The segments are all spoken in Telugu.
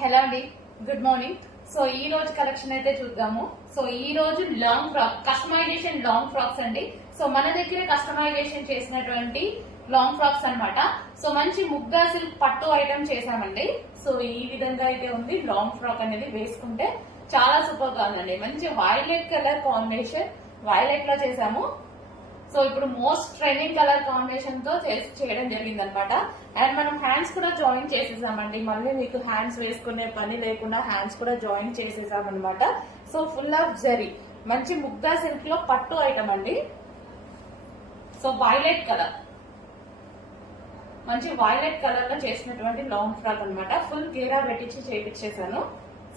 హలో అండి, గుడ్ మార్నింగ్. సో ఈ రోజు కలెక్షన్ అయితే చూద్దాము. సో ఈ రోజు long frock customization long frocks అండి. సో మన దగ్గర కస్టమైజేషన్ చేసినటువంటి లాంగ్ ఫ్రాక్స్ అన్నమాట. సో మంచి ముగ్గా సిల్క్ పట్టు ఐటమ్ చేసామండి. సో ఈ విధంగా అయితే ఉంది. లాంగ్ ఫ్రాక్ అనేది వేసుకుంటే చాలా సూపర్ గా ఉందండి. మంచి వైలెట్ కలర్ కాంబినేషన్, వైలెట్ లో చేసాము. సో ఇప్పుడు మోస్ట్ ట్రెండింగ్ కలర్ కాంబినేషన్ తో చేయడం జరిగింది అనమాట. అండ్ మనం హ్యాండ్స్ కూడా జాయిన్ చేసేసామండి. మళ్ళీ మీకు హ్యాండ్స్ వేసుకునే పని లేకుండా హ్యాండ్స్ కూడా జాయిన్ చేసేసామన్నమాట. సో ఫుల్ ఆఫ్ జరీ, మంచి ముగ్గా సిల్క్ లో పట్టు ఐటమ్ అండి. సో వైలెట్ కలర్, మంచి వైలెట్ కలర్ లో చేసినటువంటి లాంగ్ ఫ్రాక్ అనమాట. ఫుల్ గేరా పెట్టించి చేపించేసాను.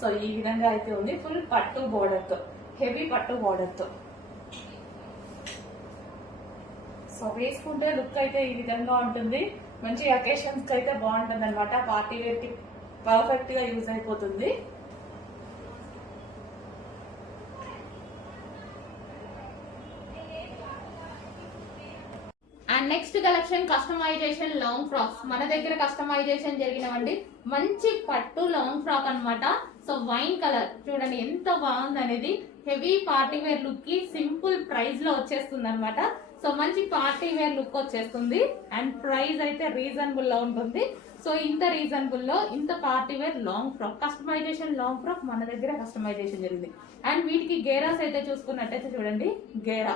సో ఈ విధంగా అయితే ఉంది. ఫుల్ పట్టు బోర్డర్ తో, హెవీ పట్టు బోర్డర్ తో. సో వేసుకుంటే లుక్ అయితే ఈ విధంగా ఉంటుంది. మంచి అకేషన్స్ కి అయితే బాగుంటుంది అనమాట. పార్టీ వేర్ కి పర్ఫెక్ట్ గా యూజ్ అయిపోతుంది. And next collection customization long frocks. మన దగ్గర కస్టమైజేషన్ జరిగినవండి. మంచి పట్టు లాంగ్ ఫ్రాక్ అనమాట. సో వైన్ కలర్ చూడండి ఎంత బాగుంది అనేది. హెవీ పార్టీ వేర్ లుక్ కి సింపుల్ ప్రైస్ లో వచ్చేస్తుంది అనమాట. సో మంచి పార్టీ వేర్ లుక్ వచ్చేస్తుంది. అండ్ ప్రైస్ అయితే రీజనబుల్ లో ఉంటుంది. సో ఇంత రీజనబుల్ లో ఇంత party wear long frock, customization long frock మన దగ్గర కస్టమైజేషన్ జరిగింది. అండ్ వీటికి గేరాస్ అయితే చూసుకున్నట్టయితే చూడండి, గేరా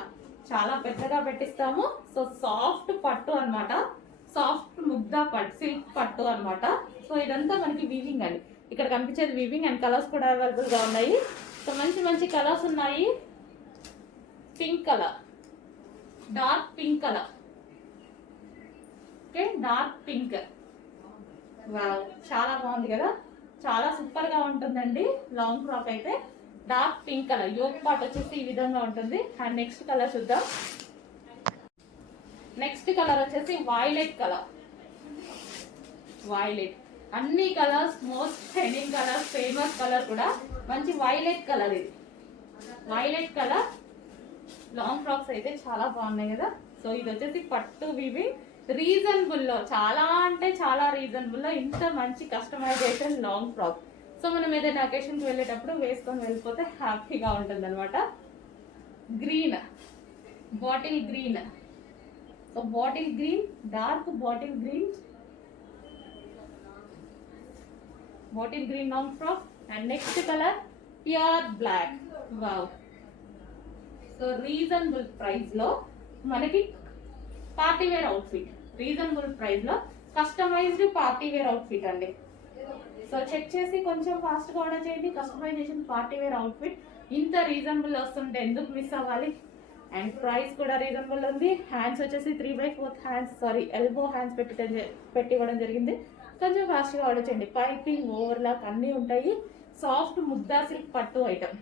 చాలా పెద్దగా పెట్టిస్తాము. సో సాఫ్ట్ పట్టు అనమాట, సాఫ్ట్ ముద్దా పట్టు, సిల్క్ పట్టు అనమాట. సో ఇదంతా మనకి వీవింగ్ అండి. ఇక్కడ కనిపించేది వీవింగ్. అండ్ కలర్స్ కూడా అవైలబుల్ గా ఉన్నాయి. సో మంచి మంచి కలర్స్ ఉన్నాయి. Pink colour, dark pink colour, okay dark pink. Wow, చాలా బాగుంది కదా, చాలా సూపర్ గా ఉంటుందండి లాంగ్ ఫ్రాక్ అయితే. Dark pink colour, yoke part వచ్చేసి ఈ విధంగా ఉంటుంది. అండ్ నెక్స్ట్ కలర్ చూద్దాం. నెక్స్ట్ కలర్ వచ్చేసి వైలెట్ కలర్. వైలెట్, అన్ని colours most trending colour, famous colour కూడా. మంచి వైలెట్ కలర్, ఇది వైలెట్ కలర్ లాంగ్ ఫ్రాక్స్ అయితే చాలా బాగున్నాయి కదా. సో ఇది వచ్చేసి పట్టు వివి, రీజనబుల్ లో, చాలా అంటే చాలా రీజనబుల్ లో ఇంత మంచి కస్టమైజేషన్ లాంగ్ ఫ్రాక్. సో మనం ఏదైనా అకేషన్ కి వెళ్ళేటప్పుడు వేసుకొని వెళ్ళిపోతే హ్యాపీగా ఉంటుంది అనమాట. Green, bottle green. So bottle green, dark bottle green, bottle green long frock. And next colour pure black. Wow, so reasonable price లో మనకి party wear outfit, reasonable price లో కస్టమైజ్డ్ పార్టీ వేర్ అవుట్ఫిట్ అండి. సో చెక్ చేసి కొంచెం ఫాస్ట్ గా ఆర్డర్ చేయండి. కస్టమైజేషన్ పార్టీ వేర్ అవుట్ఫిట్ ఇంత రీజనబుల్ వస్తుంటే ఎందుకు మిస్ అవ్వాలి. అండ్ ప్రైస్ కూడా రీజనబుల్ ఉంది. హ్యాండ్స్ వచ్చేసి 3/4 హ్యాండ్స్, ఎల్బో హ్యాండ్స్ పెట్టి ఇవ్వడం జరిగింది. కొంచెం ఫాస్ట్ గా ఆర్డర్ చేయండి. పైపింగ్, ఓవర్లాక్ అన్ని ఉంటాయి. సాఫ్ట్ ముద్దా సిల్క్ పట్టు ఐటమ్.